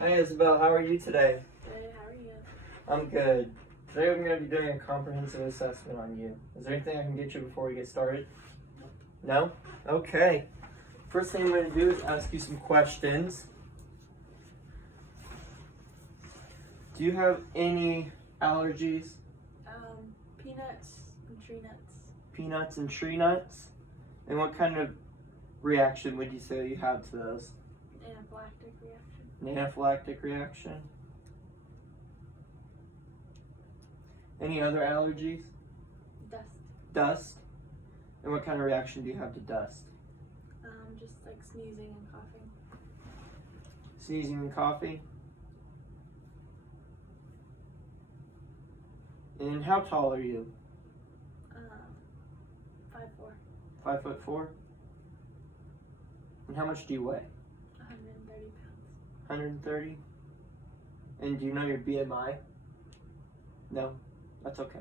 Hi Isabel, how are you today? Good, how are you? I'm good. Today I'm going to be doing a comprehensive assessment on you. Is there anything I can get you before we get started? No? Okay. First thing I'm going to do is ask you some questions. Do you have any allergies? Peanuts and tree nuts. Peanuts and tree nuts? And what kind of reaction would you say you have to those? Anaphylactic reaction. An anaphylactic reaction? Any other allergies? Dust. Dust? And what kind of reaction do you have to dust? Just like sneezing and coughing. Sneezing and coughing? And how tall are you? 5'4". 5'4"? And how much do you weigh? 130 pounds. 130? And do you know your BMI? No? That's okay.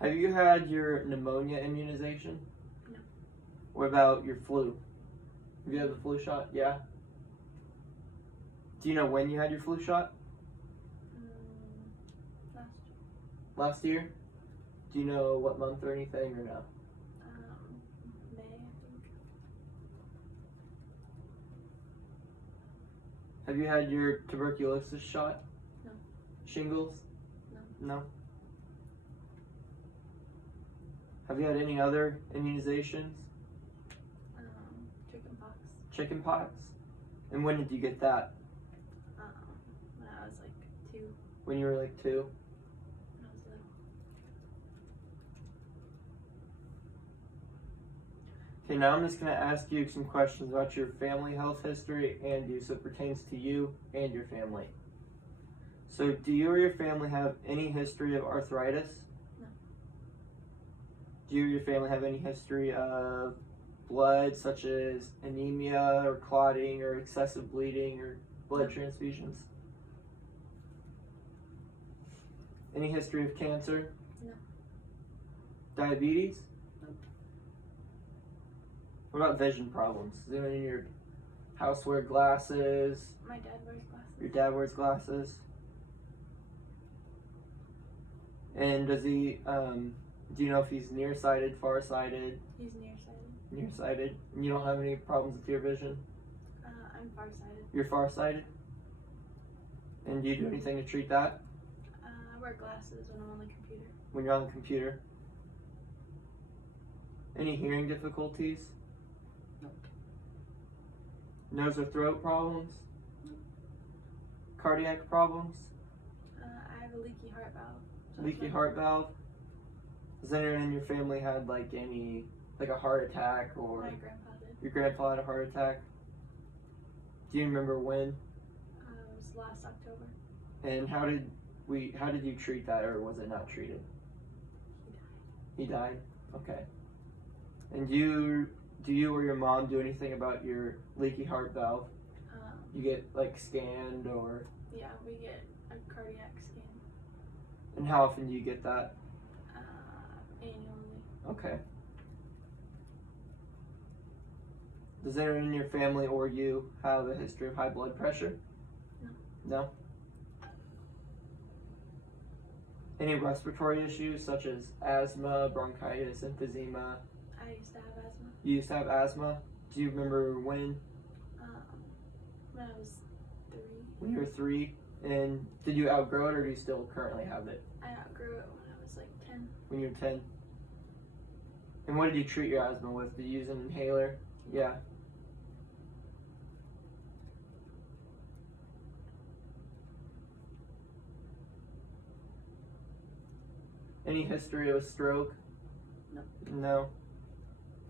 Have you had your pneumonia immunization? No. What about your flu? Have you had the flu shot? Yeah? Do you know when you had your flu shot? Last year. Last year? Do you know what month or anything or no? May, I think. Have you had your tuberculosis shot? No. Shingles? No. No. Have you had any other immunizations? Chickenpox. Chickenpox? And when did you get that? When I was like 2. When you were like 2? When I was little. Okay, now I'm just going to ask you some questions about your family health history and you, so it pertains to you and your family. So, do you or your family have any history of arthritis? No. Do you or your family have any history of blood, such as anemia or clotting or excessive bleeding or blood transfusions? Any history of cancer? No. Diabetes? Nope. What about vision problems? Does anyone in your house wear glasses? My dad wears glasses. Your dad wears glasses? And does he, do you know if he's nearsighted, farsighted? He's nearsighted. Nearsighted. And you don't have any problems with your vision? I'm farsighted. You're farsighted? And do you do anything to treat that I wear glasses when I'm on the computer. when you're on the computer? Any hearing difficulties? Nope. Nose or throat problems? Nope. Cardiac problems? I have a leaky heart valve. So Leaky heart valve? Has anyone in your family had like a heart attack or My grandpa did. your grandpa had a heart attack? Do you remember when? It was last October. And how did you treat that, or was it not treated? He died. He died? Okay. And do you or your mom do anything about your leaky heart valve? You get like scanned or? Yeah, we get a cardiac scan. And how often do you get that? Annually. Okay. Does anyone in your family or you have a history of high blood pressure? No. No? Any respiratory issues such as asthma, bronchitis, emphysema? I used to have asthma. You used to have asthma? Do you remember when? When I was 3. When you were 3? And did you outgrow it, or do you still currently have it? I outgrew it when I was like 10. When you were 10? And what did you treat your asthma with? Did you use an inhaler? Yeah. Any history of a stroke? No. No.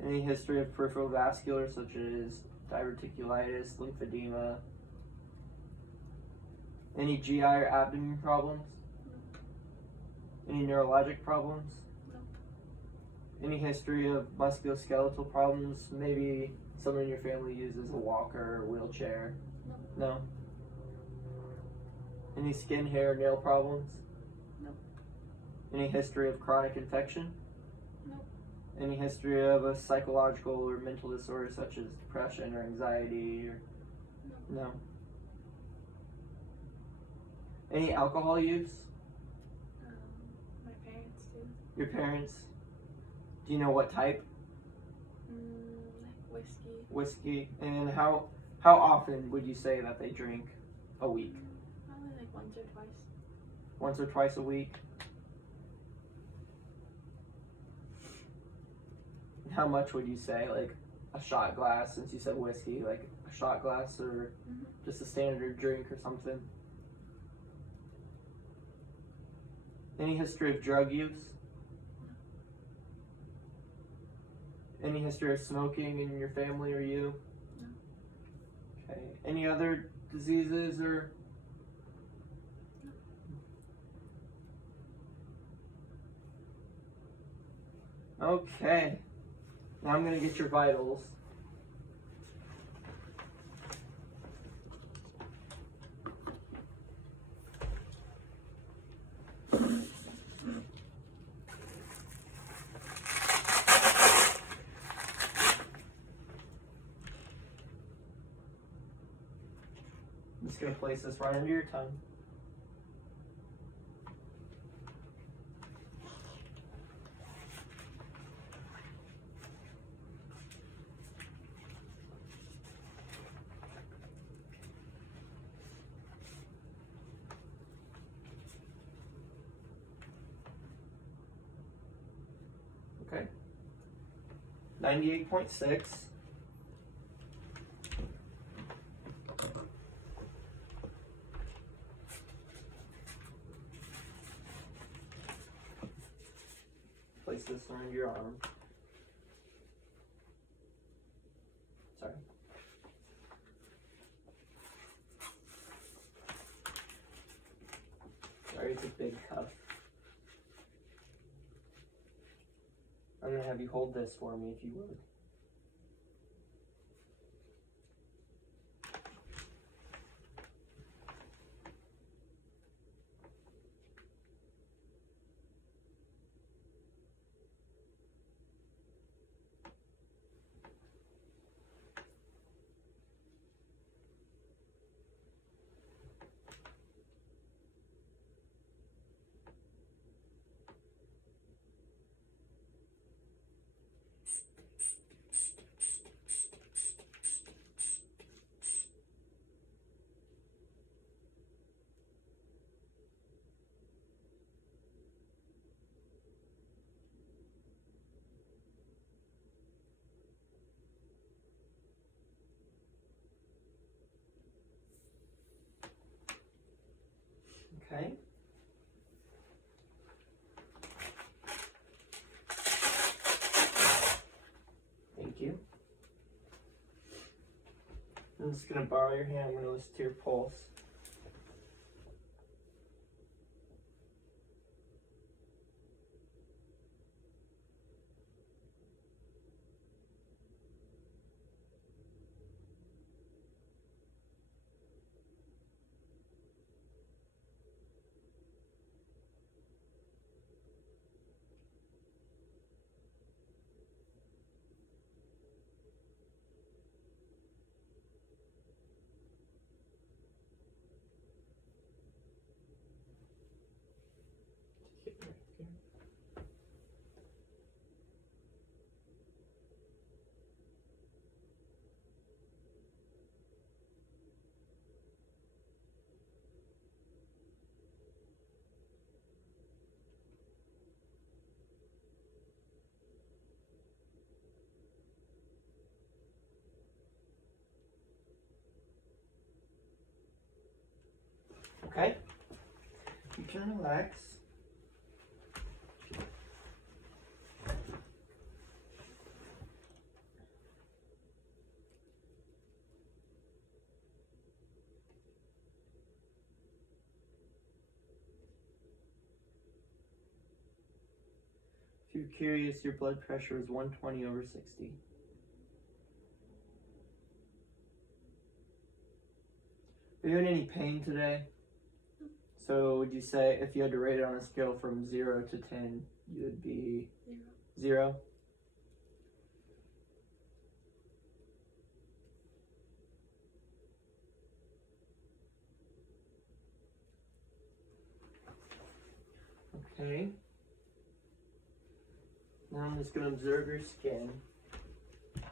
Any history of peripheral vascular, such as diverticulitis, lymphedema? Any GI or abdomen problems? No. Any neurologic problems? No. Any history of musculoskeletal problems? Maybe someone in your family uses a walker or wheelchair? No. No. Any skin, hair, nail problems? No. Any history of chronic infection? No. Any history of a psychological or mental disorder such as depression or anxiety or no? Any alcohol use? My parents do. Your parents? Do you know what type? Like whiskey. Whiskey. And how often would you say that they drink a week? Probably like once or twice. Once or twice a week? And how much would you say? Like a shot glass, since you said whiskey, like a shot glass or just a standard drink or something? Any history of drug use? Any history of smoking in your family or you? No. Okay. Any other diseases or? Okay. Now I'm gonna get your vitals. I'm just gonna place this right under your tongue. Okay. 98.6. Place this around your arm. Sorry. Sorry, it's a big cuff. I'm gonna have you hold this for me if you would. Okay. Thank you. I'm just gonna borrow your hand. I'm gonna listen to your pulse. Okay. You can relax. If you're curious, your blood pressure is 120/60. Are you in any pain today? So would you say if you had to rate it on a scale from 0 to 10, you would be 0. 0? Okay. Now I'm just gonna observe your skin. Put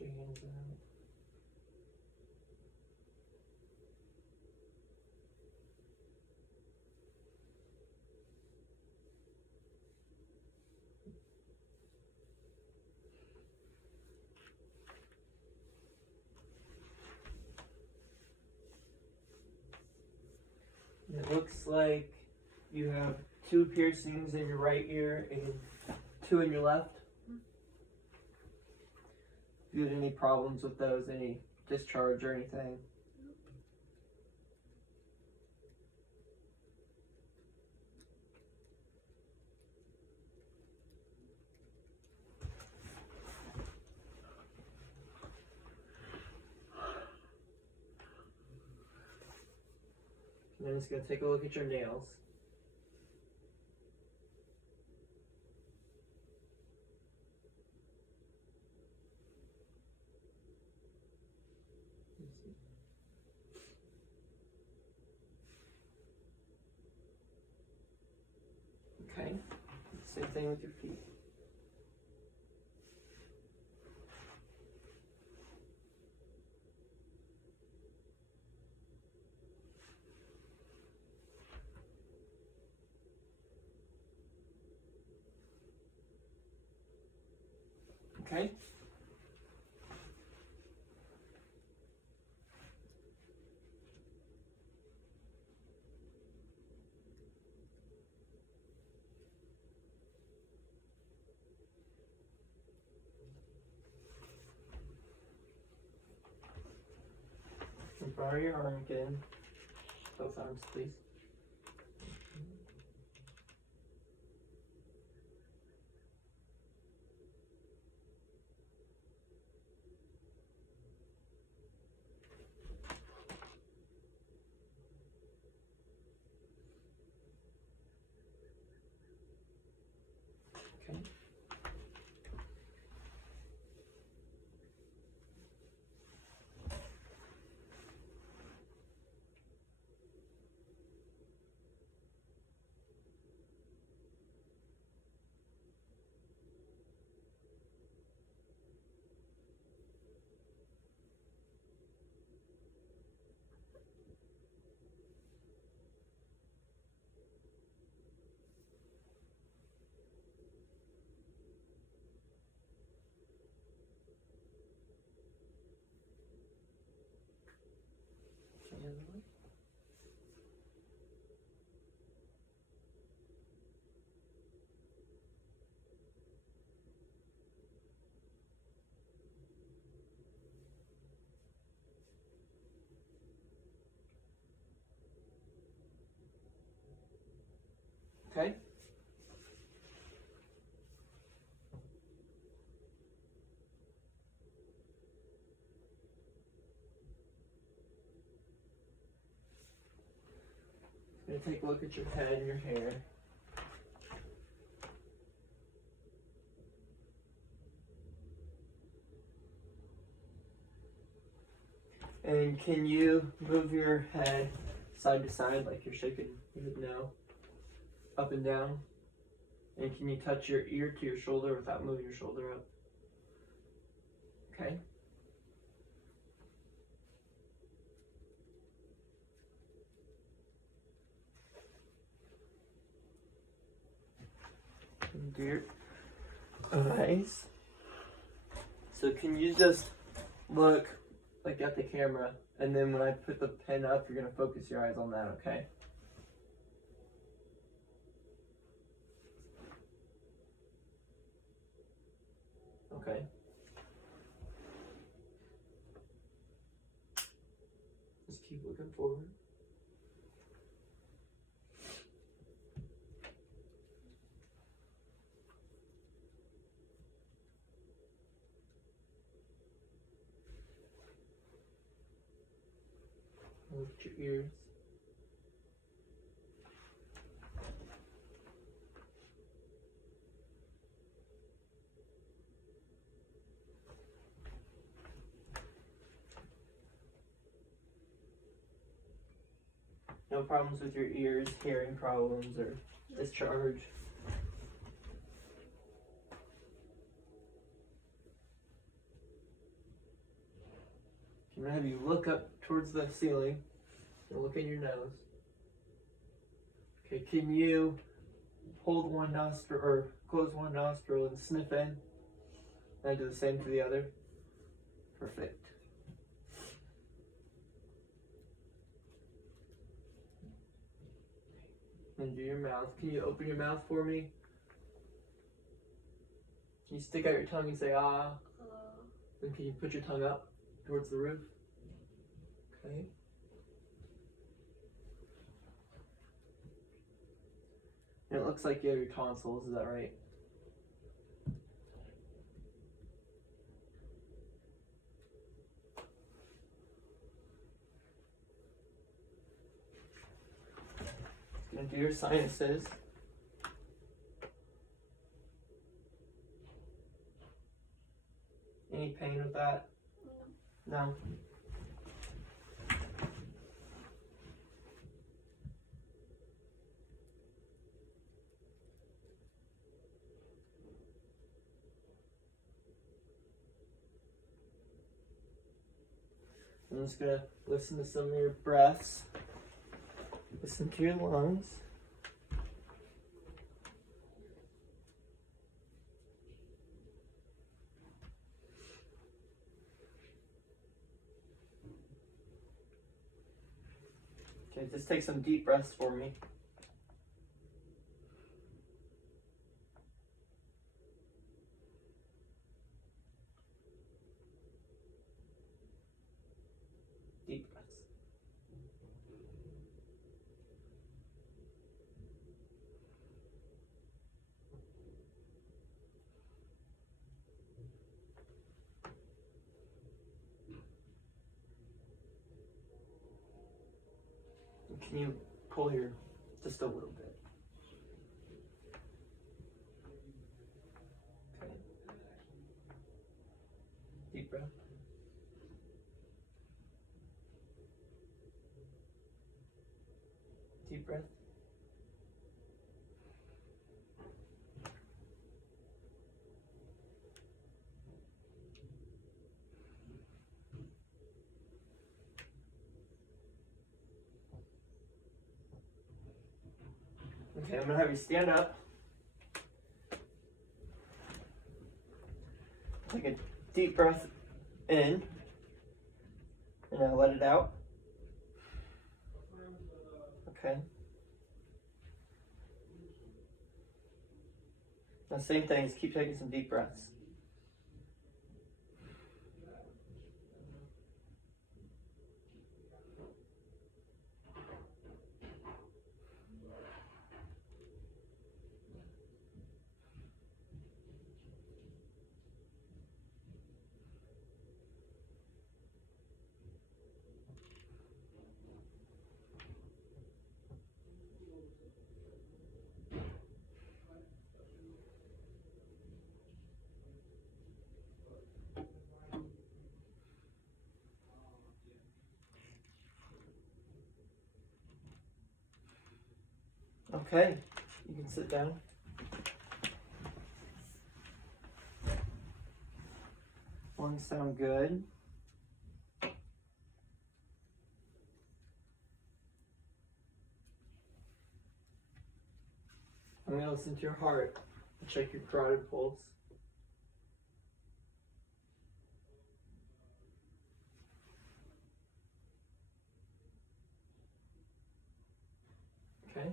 your hands out. It looks like you have 2 piercings in your right ear and 2 in your left. Do you have any problems with those? Any discharge or anything? And I'm just going to take a look at your nails. Okay. Same thing with your feet. Okay. And borrow your arm again. Both arms, please. Okay. The other way. Okay. I'm gonna take a look at your head and your hair. And can you move your head side to side like you're shaking your head now? Up and down? And can you touch your ear to your shoulder without moving your shoulder up? Okay. And do your eyes. So can you just look like at the camera, and then when I put the pen up, you're gonna focus your eyes on that, okay? Okay. Just keep looking forward. Look at your ears. No problems with your ears, hearing problems, or discharge. I'm gonna have you look up towards the ceiling and look in your nose. Okay, can you hold one nostril or close one nostril and sniff in? And do the same to the other. Perfect. And do your mouth. Can you open your mouth for me? Can you stick out your tongue and say ah? And can you put your tongue up towards the roof? Okay. And it looks like you have your tonsils, is that right? Gonna do your sinuses. Any pain with that? No. I'm just gonna listen to some of your breaths. Listen to your lungs. Okay, just take some deep breaths for me. Deep breaths. Can you pull your just a little bit? Okay. Deep breath. Deep breath. Okay, I'm gonna have you stand up. Take a deep breath in, and now let it out. Okay. Now same thing, just keep taking some deep breaths. Okay, you can sit down. Lungs sound good. I'm gonna listen to your heart and check your carotid pulse. Okay.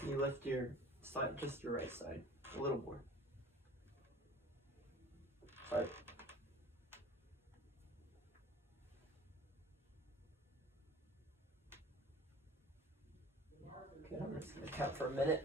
Can you lift your side, just your right side, a little more? Sorry. Okay, I'm just gonna count for a minute.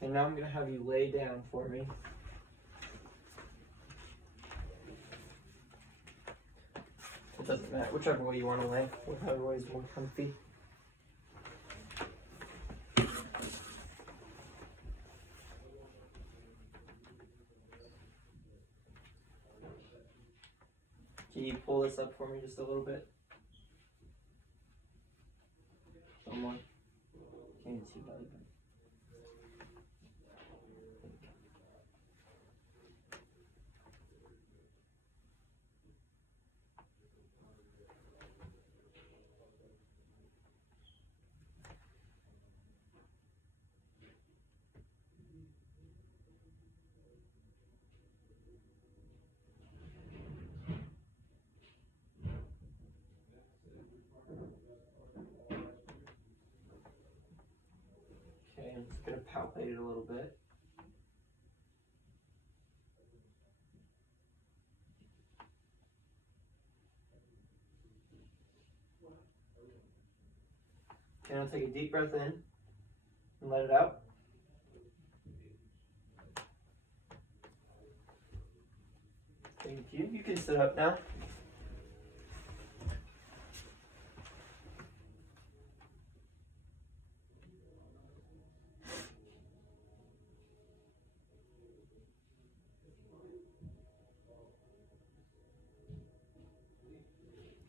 Okay, now I'm gonna have you lay down for me. It doesn't matter, whichever way you want to lay, whichever way is more comfy. Can you pull this up for me just a little bit? One more. Can't even see belly button. Okay, I'm just gonna palpate it a little bit. Okay, now take a deep breath in and let it out. Thank you. You can sit up now.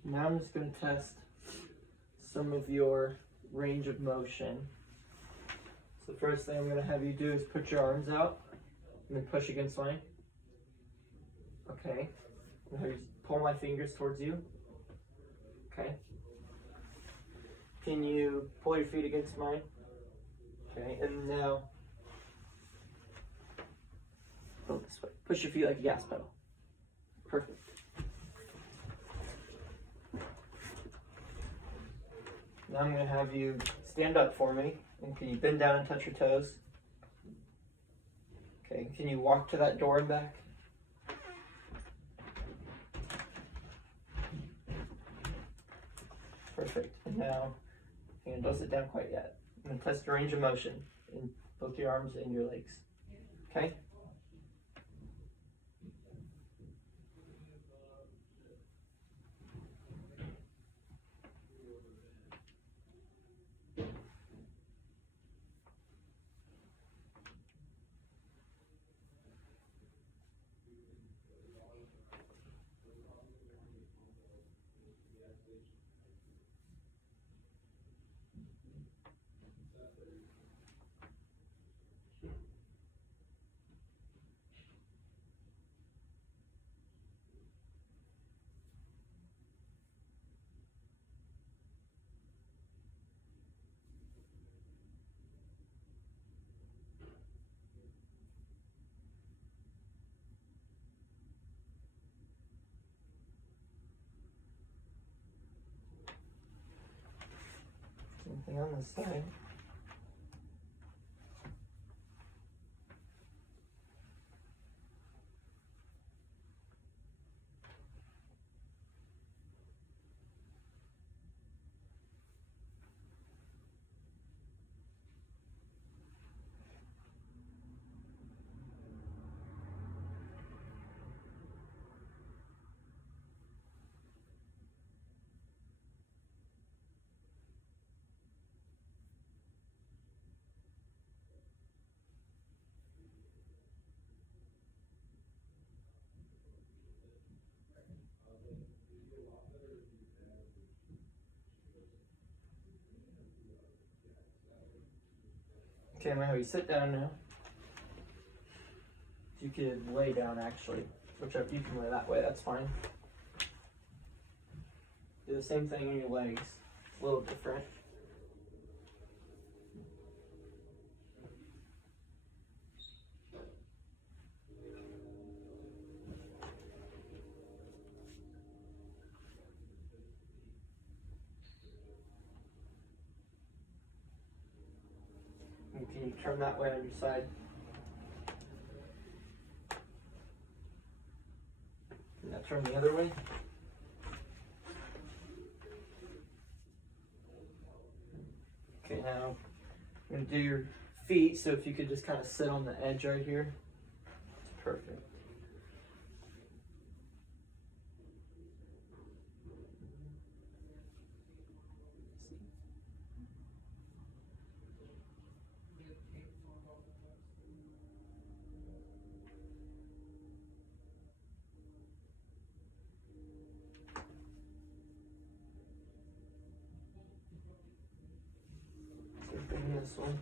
Now I'm just going to test some of your range of motion. So the first thing I'm going to have you do is put your arms out and then push against mine. Okay. I'm going to have you pull my fingers towards you. Okay. Can you pull your feet against mine? Okay. And now go this way. Push your feet like a gas pedal. Perfect. Now I'm going to have you stand up for me, and can you bend down and touch your toes? Okay, can you walk to that door and back? Perfect. And now, don't sit down quite yet. I'm going to test your range of motion in both your arms and your legs. Okay? Same thing on this side. Okay, I'm going to have you sit down now. You could lay down actually. Whichever, you can lay that way, that's fine. Do the same thing in your legs. It's a little different. And can you turn that way on your side? Now turn the other way. Okay, now I'm going to do your feet, so if you could just kind of sit on the edge right here. Perfect. So bring this one.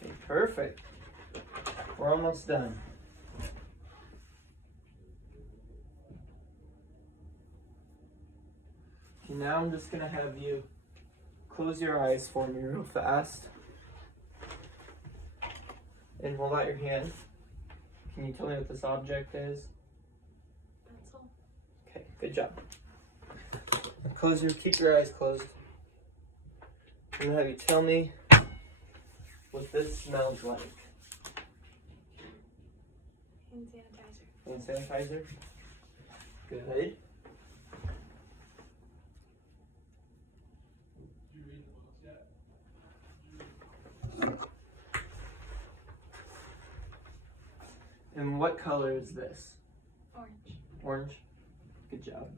Okay, perfect. We're almost done. Okay, now I'm just gonna have you close your eyes for me real fast. And hold out your hand. Can you tell me what this object is? Pencil. Okay, good job. Keep your eyes closed. I'm gonna have you tell me what this smells like. Hand sanitizer. Hand sanitizer? Good. And what color is this? Orange. Orange? Good job.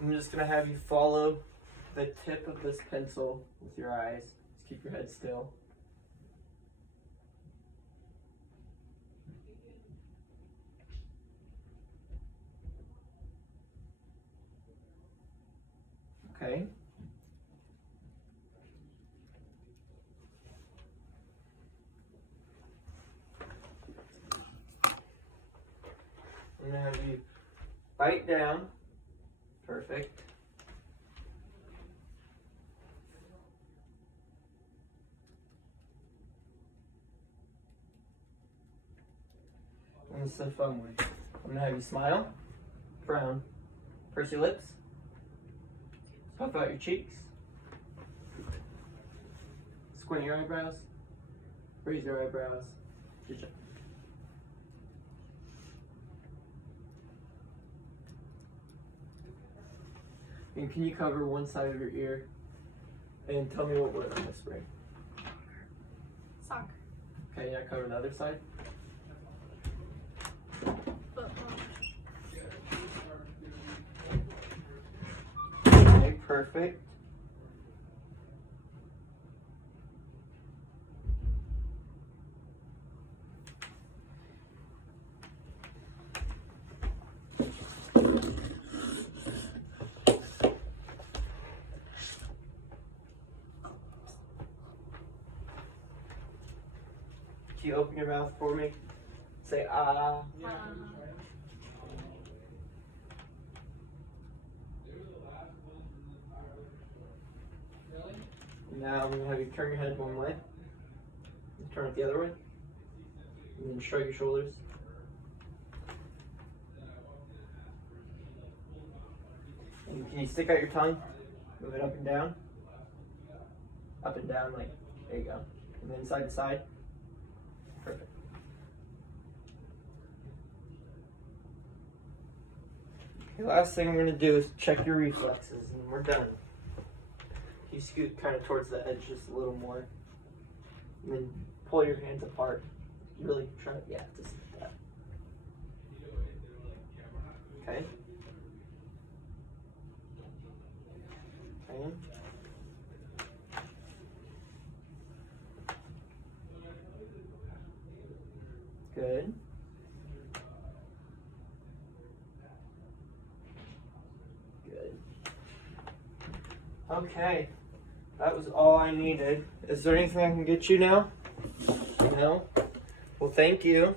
I'm just gonna have you follow the tip of this pencil with your eyes. Just keep your head still. Okay. I'm gonna have you bite down. Perfect. And this is a fun one. I'm gonna have you smile, frown, purse your lips, puff out your cheeks, squint your eyebrows, raise your eyebrows. Good job. And can you cover one side of your ear and tell me what word I'm whispering? Soccer. Okay, now cover the other side. Football. Okay, perfect. Can you open your mouth for me? Say ah. Now I'm gonna have you turn your head one way, turn it the other way, and then shrug your shoulders. And can you stick out your tongue? Move it up and down, like there you go, and then side to side. Perfect. The last thing I'm gonna do is check your reflexes, and we're done. You scoot kind of towards the edge just a little more. And then pull your hands apart. Really try to, just like that. Okay? Okay. Good. Good. Okay. That was all I needed. Is there anything I can get you now? No? Well, thank you.